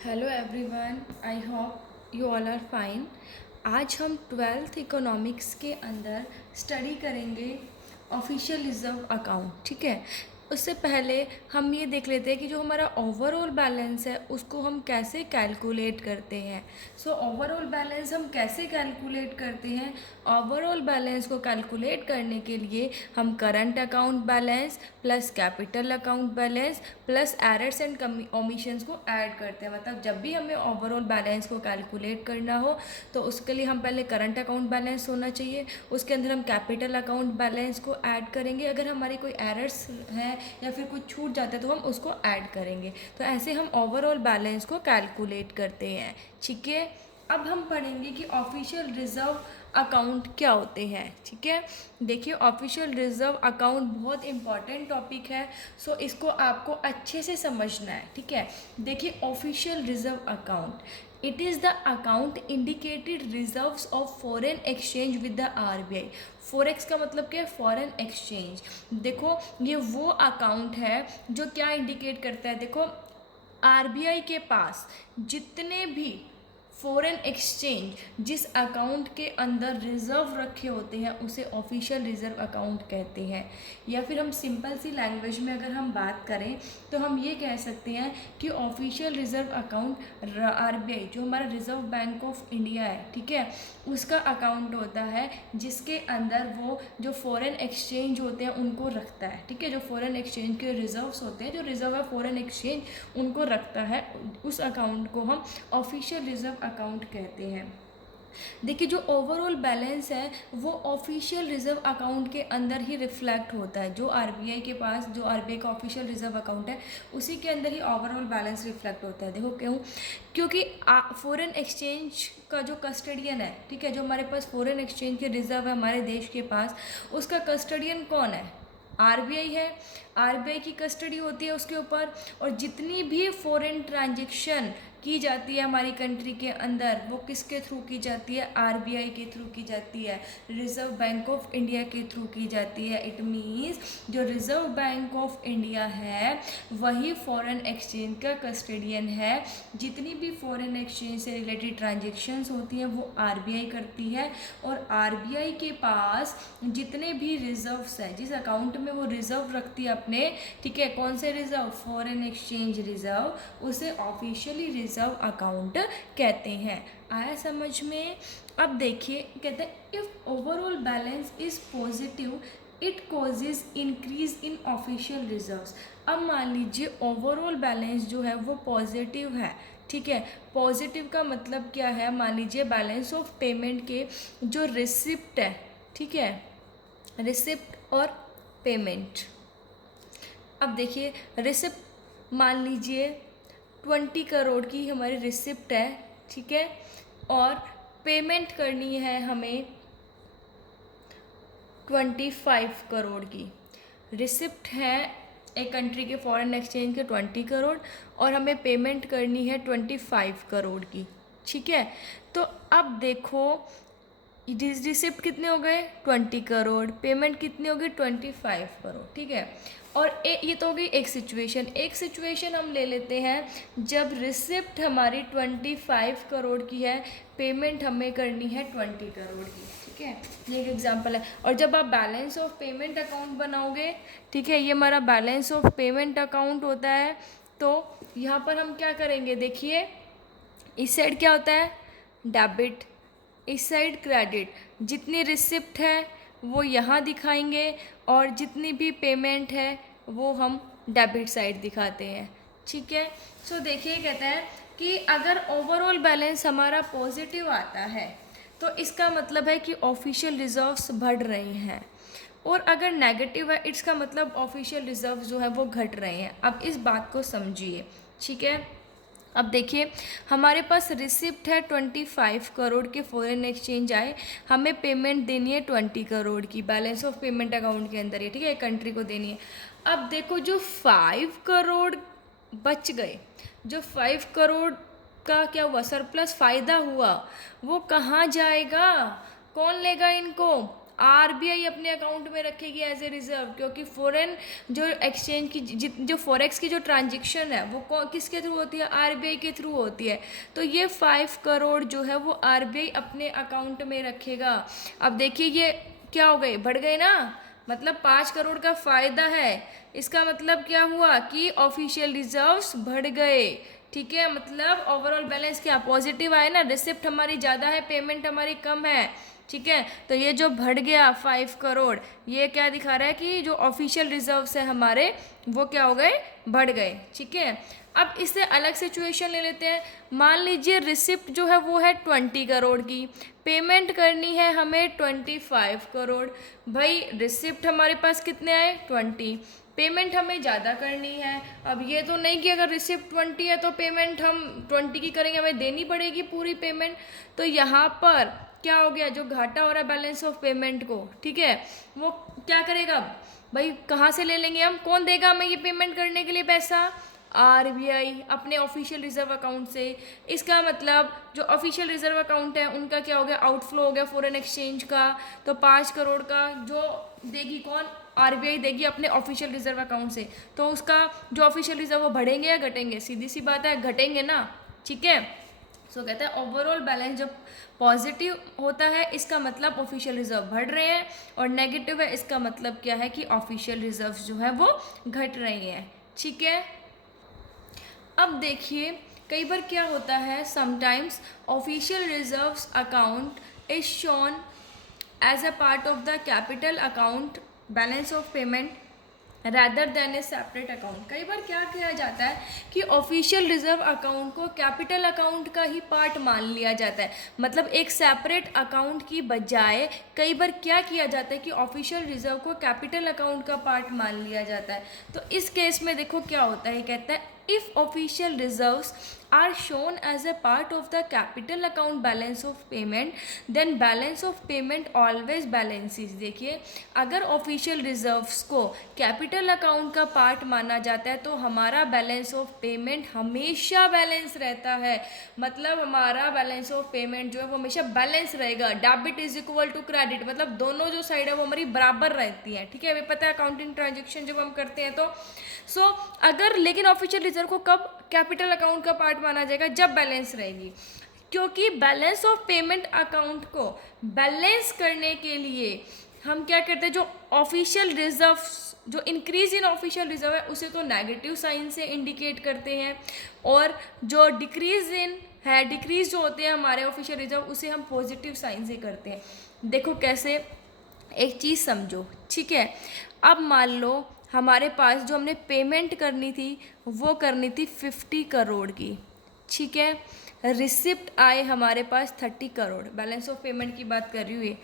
Hello everyone, I hope you all are fine. आज हम twelfth economics के अंदर स्टडी करेंगे ऑफिशियल रिजर्व अकाउंट। ठीक है, उससे पहले हम ये देख लेते हैं कि जो हमारा ओवरऑल बैलेंस है उसको हम कैसे कैलकुलेट करते हैं। सो ओवरऑल बैलेंस हम कैसे कैलकुलेट करते हैं? ओवरऑल बैलेंस को कैलकुलेट करने के लिए हम current account balance plus capital account balance plus errors and omissions को ऐड करते हैं। मतलब जब भी हमें ओवरऑल बैलेंस को कैलकुलेट करना हो तो उसके लिए हम पहले करंट अकाउंट बैलेंस होना चाहिए, उसके अंदर हम कैपिटल अकाउंट बैलेंस को ऐड करेंगे। अगर हमारी कोई एरर्स है या फिर कुछ छूट जाता है तो हम उसको ऐड करेंगे। तो ऐसे हम ओवरऑल बैलेंस को कैलकुलेट करते हैं। ठीक है, अब हम पढ़ेंगे कि ऑफिशियल रिजर्व अकाउंट क्या होते हैं। ठीक है, देखिए ऑफिशियल रिजर्व अकाउंट बहुत इंपॉर्टेंट टॉपिक है। सो इसको आपको अच्छे से समझना है। ठीक है, देखिए official reserve account, it is the account indicated reserves of foreign exchange with the RBI. Forex का मतलब क्या है? Foreign exchange. देखो ये वो अकाउंट है जो क्या इंडिकेट करता है। देखो आरबीआई के पास जितने भी फॉरेन एक्सचेंज जिस अकाउंट के अंदर रिजर्व रखे होते हैं उसे ऑफिशियल रिजर्व अकाउंट कहते हैं। या फिर हम सिंपल सी लैंग्वेज में अगर हम बात करें तो हम ये कह सकते हैं कि ऑफिशियल रिजर्व अकाउंट आरबीआई जो हमारा रिजर्व बैंक ऑफ इंडिया है, ठीक है, उसका अकाउंट होता है जिसके अंदर वो जो फॉरेन एक्सचेंज होते हैं उनको रखता है। ठीक है, जो फॉरेन एक्सचेंज के रिजर्व्स होते हैं, जो रिजर्व है फॉरेन एक्सचेंज उनको रखता है, उस अकाउंट को हम ऑफिशियल रिजर्व अकाउंट कहते हैं। देखिए जो ओवरऑल बैलेंस है वो ऑफिशियल रिजर्व अकाउंट के अंदर ही रिफ्लेक्ट होता है। जो आरबीआई के पास जो आरबीआई का ऑफिशियल रिजर्व अकाउंट है उसी के अंदर ही ओवरऑल बैलेंस रिफ्लेक्ट होता है। देखो क्यों? क्योंकि फॉरेन एक्सचेंज का जो कस्टडियन है, ठीक है, जो हमारे पास फॉरेन एक्सचेंज के रिजर्व है हमारे देश के पास, उसका कस्टडियन कौन है? आरबीआई है। आरबीआई की कस्टडी होती है उसके ऊपर, और जितनी भी फॉरेन ट्रांजैक्शन की जाती है हमारी कंट्री के अंदर वो किसके थ्रू की जाती है? आरबीआई के थ्रू की जाती है, रिजर्व बैंक ऑफ इंडिया के थ्रू की जाती है। इट मीन्स जो रिजर्व बैंक ऑफ इंडिया है वही फॉरेन एक्सचेंज का कस्टडियन है। जितनी भी फॉरेन एक्सचेंज से रिलेटेड ट्रांजेक्शन्स होती हैं वो आरबीआई करती है, और आरबीआई के पास जितने भी रिजर्व्स हैं, जिस अकाउंट में वो रिजर्व रखती है अपने, ठीक है, कौन से रिजर्व? फॉरेन एक्सचेंज रिजर्व, उसे ऑफिशियली रिजर्व अकाउंट कहते हैं। आया समझ में? अब देखिए कहते हैं if overall balance is positive it causes increase in official reserves. अब मान लीजिए ओवरऑल बैलेंस जो है वो पॉजिटिव है, ठीक है। पॉजिटिव का मतलब क्या है? मान लीजिए बैलेंस ऑफ पेमेंट के जो रिसिप्ट है, ठीक है, रिसिप्ट और पेमेंट। अब देखिए रिसिप्ट मान लीजिए 20 करोड़ की हमारी रिसिप्ट है, ठीक है, और पेमेंट करनी है हमें 25 करोड़ की। रिसिप्ट है एक कंट्री के फॉरेन एक्सचेंज के 20 करोड़ और हमें पेमेंट करनी है 25 करोड़ की, ठीक है। तो अब देखो रिसिप्ट कितने हो गए? 20 करोड़, पेमेंट कितनी हो गई? 25 करोड़, ठीक है। और ये तो हो गई एक सिचुएशन। एक सिचुएशन हम ले लेते हैं जब रिसिप्ट हमारी 25 करोड़ की है, पेमेंट हमें करनी है 20 करोड़ की, ठीक है। ये एक एग्जांपल है। और जब आप बैलेंस ऑफ पेमेंट अकाउंट बनाओगे, ठीक है, ये हमारा बैलेंस ऑफ पेमेंट अकाउंट होता है, तो यहाँ पर हम क्या करेंगे? देखिए इस साइड क्या होता है? डेबिट, इस साइड क्रेडिट। जितनी रिसिप्ट है वो यहाँ दिखाएंगे और जितनी भी पेमेंट है वो हम डेबिट साइड दिखाते हैं, ठीक है। सो देखिए कहते हैं कि अगर ओवरऑल बैलेंस हमारा पॉजिटिव आता है तो इसका मतलब है कि ऑफिशियल रिजर्व्स बढ़ रहे हैं, और अगर नेगेटिव है इसका मतलब ऑफिशियल रिजर्व जो है वो घट रहे हैं। अब इस बात को समझिए, ठीक है। अब देखिए हमारे पास रिसिप्ट है 25 करोड़ के फॉरेन एक्सचेंज आए, हमें पेमेंट देनी है 20 करोड़ की, बैलेंस ऑफ पेमेंट अकाउंट के अंदर है, ठीक है, कंट्री को देनी है। अब देखो जो 5 करोड़ बच गए, जो 5 करोड़ का क्या हुआ? सरप्लस फ़ायदा हुआ, वो कहाँ जाएगा? कौन लेगा इनको? आरबीआई अपने अकाउंट में रखेगी एज ए रिजर्व, क्योंकि फॉरेन जो एक्सचेंज की जो फॉरेक्स की जो ट्रांजेक्शन है वो किसके थ्रू होती है, आरबीआई के थ्रू होती है। तो ये 5 करोड़ जो है वो आरबीआई अपने अकाउंट में रखेगा। अब देखिए ये क्या हो गए, बढ़ गए ना, मतलब 5 करोड़ का फ़ायदा है। इसका मतलब क्या हुआ कि ऑफिशियल रिजर्व्स बढ़ गए, ठीक है। मतलब ओवरऑल बैलेंस क्या पॉजिटिव आए ना, रिसिप्ट हमारी ज़्यादा है, पेमेंट हमारी कम है, ठीक है। तो ये जो बढ़ गया 5 करोड़, ये क्या दिखा रहा है कि जो ऑफिशियल रिजर्व्स है हमारे वो क्या हो गए, बढ़ गए, ठीक है। अब इससे अलग सिचुएशन ले लेते हैं। मान लीजिए रिसिप्ट जो है वो है 20 करोड़ की, पेमेंट करनी है हमें 25 करोड़। भाई रिसिप्ट हमारे पास कितने आए, 20, पेमेंट हमें ज़्यादा करनी है। अब ये तो नहीं कि अगर रिसिप्ट 20 है तो पेमेंट हम 20 की करेंगे, हमें देनी पड़ेगी पूरी पेमेंट। तो यहाँ पर क्या हो गया, जो घाटा हो रहा है बैलेंस ऑफ पेमेंट को, ठीक है, वो क्या करेगा भाई, कहाँ से ले लेंगे हम, कौन देगा हमें ये पेमेंट करने के लिए पैसा, आरबीआई अपने ऑफिशियल रिजर्व अकाउंट से। इसका मतलब जो ऑफिशियल रिजर्व अकाउंट है उनका क्या हो गया, आउटफ्लो हो गया फॉरेन एक्सचेंज का। तो 5 करोड़ का जो देगी कौन, आरबीआई देगी अपने ऑफिशियल रिजर्व अकाउंट से। तो उसका जो ऑफिशियल रिजर्व वो बढ़ेंगे या घटेंगे, सीधी सी बात है घटेंगे ना, ठीक है। सो कहता है ओवरऑल बैलेंस जब पॉजिटिव होता है इसका मतलब ऑफिशियल रिजर्व बढ़ रहे हैं, और नेगेटिव है इसका मतलब क्या है कि ऑफिशियल रिजर्व जो है वो घट रही हैं, ठीक है। अब देखिए कई बार क्या होता है, sometimes official reserves account is shown as a part of the capital account balance of payment rather than a separate account. कई बार क्या किया जाता है कि ऑफिशियल रिजर्व अकाउंट को कैपिटल अकाउंट का ही पार्ट मान लिया जाता है, मतलब एक सेपरेट अकाउंट की बजाय कई बार क्या किया जाता है कि ऑफिशियल रिजर्व को कैपिटल अकाउंट का पार्ट मान लिया जाता है। तो इस केस में देखो क्या होता है, कहता है if official reserves are shown as a part of the capital account balance of payment then balance of payment always balances। देखिए अगर ऑफिशियल रिजर्व्स को कैपिटल अकाउंट का पार्ट माना जाता है तो हमारा बैलेंस ऑफ पेमेंट हमेशा बैलेंस रहता है। मतलब हमारा बैलेंस ऑफ पेमेंट जो है वो हमेशा बैलेंस रहेगा, debit is equal to credit, मतलब दोनों जो साइड है वो हमारी बराबर रहती है, ठीक है। हमें पता है अकाउंटिंग ट्रांजेक्शन जब हम करते हैं तो अगर लेकिन ऑफिशियल रिजर्व को कब कैपिटल अकाउंट का पार्ट माना जाएगा, जब बैलेंस रहेगी, क्योंकि बैलेंस ऑफ पेमेंट अकाउंट को बैलेंस करने के लिए हम क्या करते हैं, जो ऑफिशियल रिजर्व जो इंक्रीज इन ऑफिशियल रिजर्व है उसे तो नेगेटिव साइन से इंडिकेट करते हैं, और जो डिक्रीज इन है, डिक्रीज जो होते हैं हमारे ऑफिशियल रिजर्व उसे हम पॉजिटिव साइन से करते हैं। देखो कैसे, एक चीज़ समझो, ठीक है। अब मान लो हमारे पास जो हमने पेमेंट करनी थी वो करनी थी 50 करोड़ की, ठीक है। रिसिप्ट आए हमारे पास 30 करोड़, बैलेंस ऑफ पेमेंट की बात कर रही हूँ, ये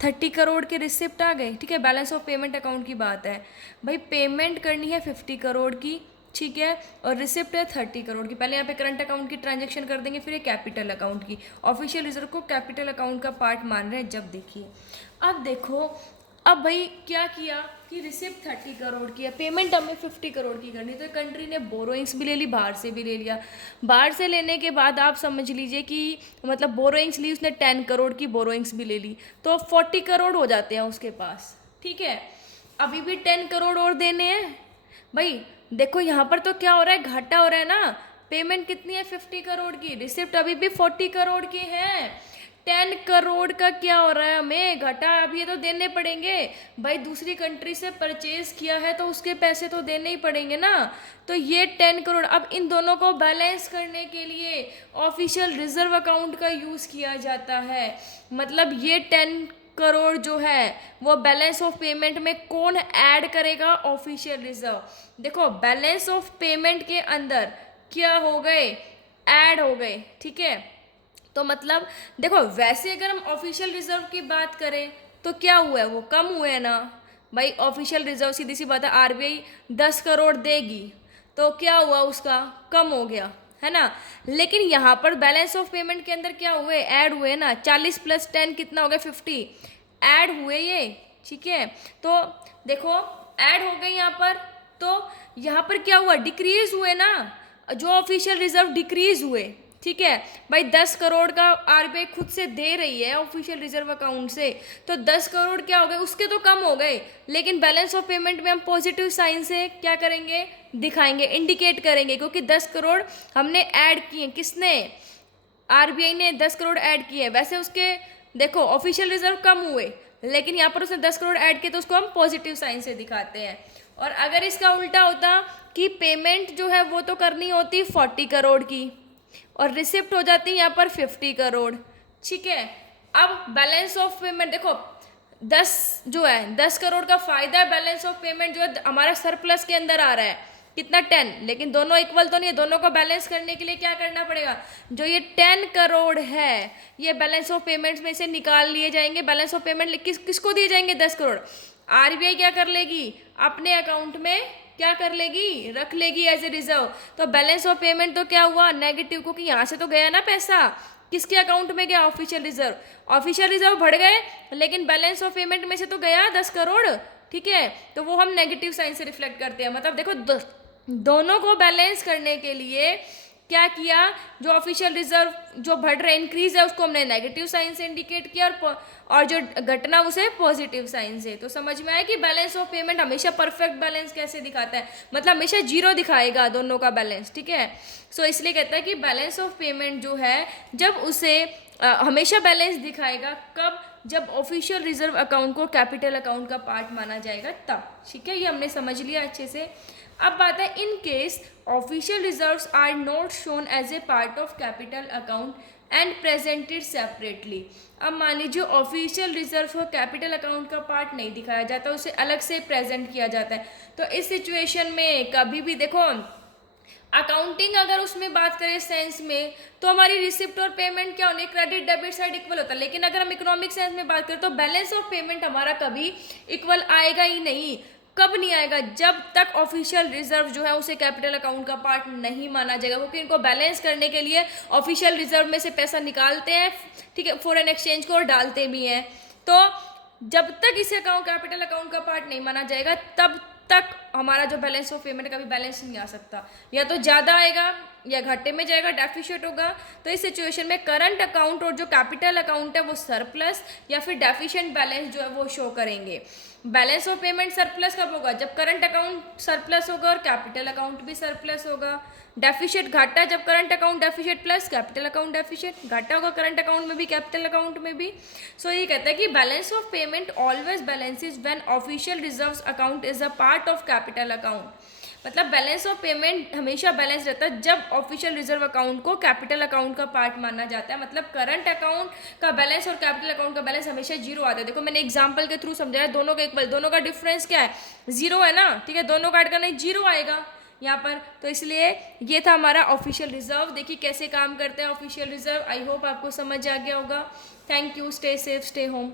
30 करोड़ के रिसिप्ट आ गए, ठीक है। बैलेंस ऑफ पेमेंट अकाउंट की बात है, भाई पेमेंट करनी है 50 करोड़ की, ठीक है, और रिसिप्ट है 30 करोड़ की। पहले यहाँ पे करंट अकाउंट की ट्रांजेक्शन कर देंगे, फिर ये कैपिटल अकाउंट की। ऑफिशियल रिजर्व को कैपिटल अकाउंट का पार्ट मान रहे हैं जब, देखिए अब देखो, अब भाई क्या किया कि रिसिप्ट 30 करोड़ की है, पेमेंट हमें 50 करोड़ की करनी, तो कंट्री ने बोरोइंग्स भी ले ली, बाहर से भी ले लिया। बाहर से लेने के बाद आप समझ लीजिए कि मतलब बोरोइंग्स ली उसने 10 करोड़ की बोरोइंग्स भी ले ली, तो 40 करोड़ हो जाते हैं उसके पास, ठीक है। अभी भी 10 करोड़ और देने हैं भाई। देखो यहाँ पर तो क्या हो रहा है, घाटा हो रहा है ना, पेमेंट कितनी है 50 करोड़ की, रिसिप्ट अभी भी 40 करोड़ की है, 10 करोड़ का क्या हो रहा है, हमें घाटा अभी ये तो देने पड़ेंगे भाई। दूसरी कंट्री से परचेज किया है तो उसके पैसे तो देने ही पड़ेंगे ना। तो ये 10 करोड़, अब इन दोनों को बैलेंस करने के लिए ऑफिशियल रिजर्व अकाउंट का यूज़ किया जाता है। मतलब ये 10 करोड़ जो है वो बैलेंस ऑफ पेमेंट में कौन ऐड करेगा, ऑफिशियल रिजर्व। देखो बैलेंस ऑफ पेमेंट के अंदर क्या हो गए, ऐड हो गए, ठीक है। तो मतलब देखो वैसे अगर हम ऑफिशियल रिजर्व की बात करें तो क्या हुआ है, वो कम हुए हैं ना भाई। ऑफिशियल रिजर्व सीधी सी बात है, आरबीआई 10 करोड़ देगी तो क्या हुआ, उसका कम हो गया है ना। लेकिन यहाँ पर बैलेंस ऑफ पेमेंट के अंदर क्या हुए, ऐड हुए ना, 40 + 10 कितना हो गया, 50 ऐड हुए ये, ठीक है। तो देखो ऐड हो गए यहाँ पर, तो यहाँ पर क्या हुआ, डिक्रीज हुए ना, जो ऑफिशियल रिजर्व डिक्रीज हुए, ठीक है भाई, 10 करोड़ का आरबीआई खुद से दे रही है ऑफिशियल रिजर्व अकाउंट से, तो 10 करोड़ क्या हो गए, उसके तो कम हो गए, लेकिन बैलेंस ऑफ पेमेंट में हम पॉजिटिव साइन से क्या करेंगे, दिखाएंगे, इंडिकेट करेंगे, क्योंकि 10 करोड़ हमने ऐड किए, किसने, आरबीआई ने 10 करोड़ ऐड किए। वैसे उसके देखो ऑफिशियल रिजर्व कम हुए, लेकिन यहाँ पर उसने 10 करोड़ ऐड किए, तो उसको हम पॉजिटिव साइन से दिखाते हैं। और अगर इसका उल्टा होता कि पेमेंट जो है वो तो करनी होती 40 करोड़ की और रिसिप्ट हो जाती है यहाँ पर 50 करोड़, ठीक है। अब बैलेंस ऑफ पेमेंट देखो 10 जो है 10 करोड़ का फायदा है, बैलेंस ऑफ पेमेंट जो है हमारा सरप्लस के अंदर आ रहा है, कितना 10, लेकिन दोनों इक्वल तो नहीं है, दोनों को बैलेंस करने के लिए क्या करना पड़ेगा, जो ये 10 करोड़ है ये बैलेंस ऑफ पेमेंट्स में से निकाल लिए जाएंगे। बैलेंस ऑफ पेमेंट किसको दिए जाएंगे, 10 करोड़, आरबीआई क्या कर लेगी, अपने अकाउंट में क्या कर लेगी, रख लेगी एज ए रिजर्व। तो बैलेंस ऑफ पेमेंट तो क्या हुआ, नेगेटिव, क्योंकि यहाँ से तो गया ना पैसा, किसके अकाउंट में गया, ऑफिशियल रिजर्व, ऑफिशियल रिजर्व बढ़ गए, लेकिन बैलेंस ऑफ पेमेंट में से तो गया 10 करोड़, ठीक है, तो वो हम नेगेटिव साइन से रिफ्लेक्ट करते हैं। मतलब देखो दोनों को बैलेंस करने के लिए क्या किया, जो ऑफिशियल रिजर्व जो बढ़ रहा है, इंक्रीज है, उसको हमने नेगेटिव साइन से इंडिकेट किया, और जो घटना उसे पॉजिटिव साइन से। तो समझ में आया कि बैलेंस ऑफ पेमेंट हमेशा परफेक्ट बैलेंस कैसे दिखाता है, मतलब हमेशा जीरो दिखाएगा दोनों का बैलेंस, ठीक है। सो इसलिए कहता है कि बैलेंस ऑफ पेमेंट जो है जब उसे हमेशा बैलेंस दिखाएगा, कब, जब ऑफिशियल रिजर्व अकाउंट को कैपिटल अकाउंट का पार्ट माना जाएगा तब, ठीक है, ये हमने समझ लिया अच्छे से। अब बात है in case official reserves are not shown as a part of capital account and presented separately. अब मान लीजिए ऑफिशियल रिजर्व को कैपिटल अकाउंट का पार्ट नहीं दिखाया जाता, उसे अलग से प्रेजेंट किया जाता है, तो इस सिचुएशन में कभी भी देखो अकाउंटिंग अगर उसमें बात करें सेंस में, तो हमारी रिसिप्ट और पेमेंट क्या होने, क्रेडिट डेबिट साइड इक्वल होता है, लेकिन अगर हम इकोनॉमिक सेंस में बात करें तो बैलेंस ऑफ पेमेंट हमारा कभी इक्वल आएगा ही नहीं। कब नहीं आएगा, जब तक ऑफिशियल रिजर्व जो है उसे कैपिटल अकाउंट का पार्ट नहीं माना जाएगा, क्योंकि इनको बैलेंस करने के लिए ऑफिशियल रिजर्व में से पैसा निकालते हैं, ठीक है, फॉरेन एक्सचेंज को, और डालते भी हैं। तो जब तक इसे अकाउंट कैपिटल अकाउंट का पार्ट नहीं माना जाएगा तब तक हमारा जो बैलेंस ऑफ पेमेंट कभी बैलेंस नहीं आ सकता, या तो ज़्यादा आएगा या घाटे में जाएगा, डेफिशिएट होगा। तो इस सिचुएशन में करंट अकाउंट और जो कैपिटल अकाउंट है वो सरप्लस या फिर डेफिशिएंट बैलेंस जो है वो शो करेंगे। बैलेंस ऑफ पेमेंट सरप्लस कब होगा, जब करंट अकाउंट सरप्लस होगा और कैपिटल अकाउंट भी सरप्लस होगा। डेफिशिएट घाटा जब current account deficit plus capital account deficit, घाटा होगा करंट अकाउंट में भी कैपिटल अकाउंट में भी। सो ये कहता है कि balance of payment always balances when official reserves account is a part of capital account. मतलब बैलेंस ऑफ पेमेंट हमेशा बैलेंस रहता है जब ऑफिशियल रिजर्व अकाउंट को कैपिटल अकाउंट का पार्ट माना जाता है। मतलब करंट अकाउंट का बैलेंस और कैपिटल अकाउंट का बैलेंस हमेशा जीरो आता है। देखो मैंने एग्जांपल के थ्रू समझाया, दोनों का इक्वल, दोनों का डिफरेंस क्या है, जीरो है ना, ठीक है, दोनों काट का नहीं जीरो आएगा यहाँ पर। तो इसलिए ये था हमारा ऑफिशियल रिजर्व। देखिए कैसे काम करते हैं ऑफिशियल रिजर्व। आई होप आपको समझ आ गया होगा। Thank you, stay safe, stay home.